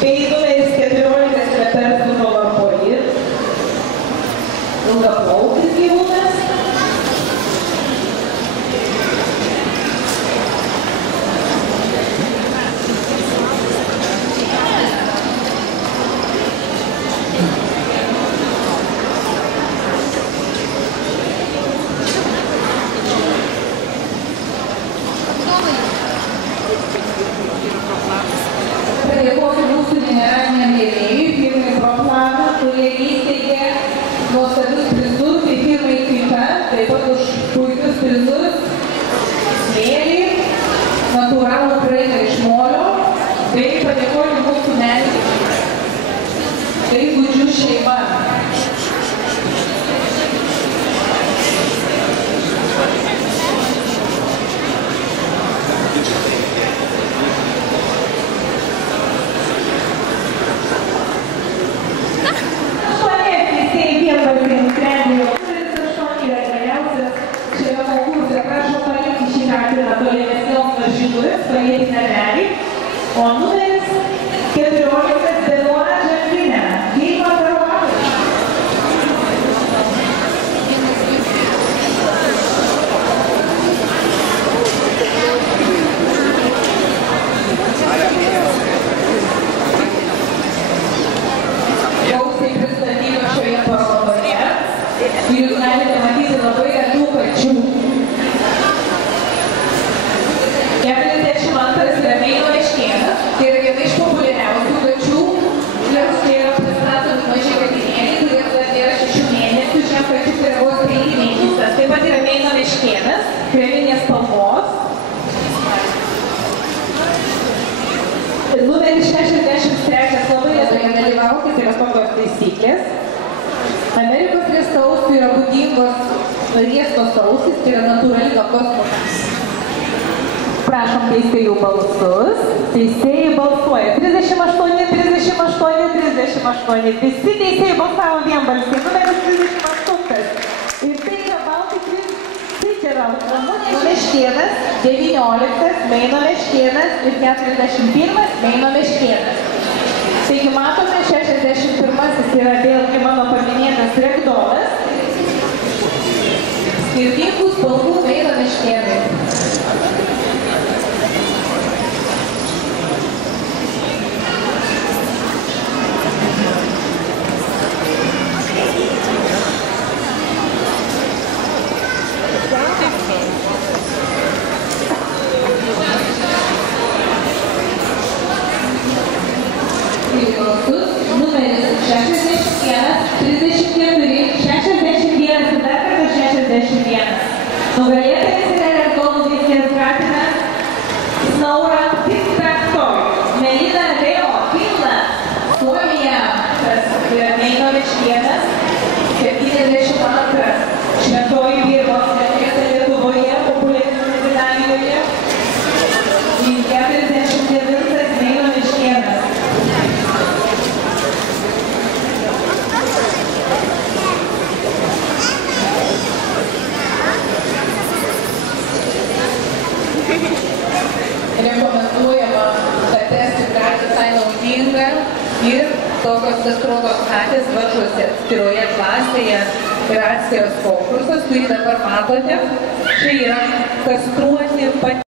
bei numeris 14 Lepertuno Varpolit, ilgaplaukis gyvūnas. Padėkoti mūsų generaliniam rėmėjui, firmai Proplana, kurie įsteigė nuostabius prizus, tai firmai Kita, taip pat už puikius prizus, smėlį, natūralų krainą iš molio, bei padėkoti mūsų menininkams, tai Gudžių šeima. Pradėti narelį, o numeris 14 Delona Džaklinė, Vilma Karuakas. Gausiai pristatyta šioje parodoje ir jūs galite matyti labai retų kačių. 42 yra Meino Meškėnas, tai yra viena iš populiariausių kačių, tai yra pristatomi maži katinėliai, kuriems dar nėra 6 mėnesių, šiam kačiuk yra vos 5 mėnesys. Taip pat yra Meino Meškėnas, kreminės spalvos. Numeris 63 labai retai dalyvauti, tai yra tokios taisyklės. Amerikos riestausui yra būdingos riestos ausis, tai yra natūrali gamtos moka. Prašom teisėjų balsus. Teisėjai balsuoja. 38, 38, 38. Visi teisėjai balsavo vienbalsiai. Numeris 38. Ir tai yra Baltic Fitzgerald. Meino Meškėnas, 19. Meino Meškėnas ir 41. Meino Meškėnas. Taigi matome, 61 yra vėlgi mano paminėtas Regdolas. Skirtingų spalvų Meino Meškėnai. Numeris 61, 34, 61 ir dar kartą 61. Nugalėtojas yra Regdolų veisės katinas Snaura Tic-Tac-Toe. Melina Leo, Finland, Suomija, tas yra Meino Meškėnas, 72. Šventoji Virgos vieta Lietuvoje, populiari Skandinavijoje. Ir 49. Meino Meškėnas. Rekomenduojama kates tikrai visai naudinga ir tokios kastruotos katės varžosi atskiroje klasėje ir atskiras konkursas, kurį dabar matote. Čia yra kastruoti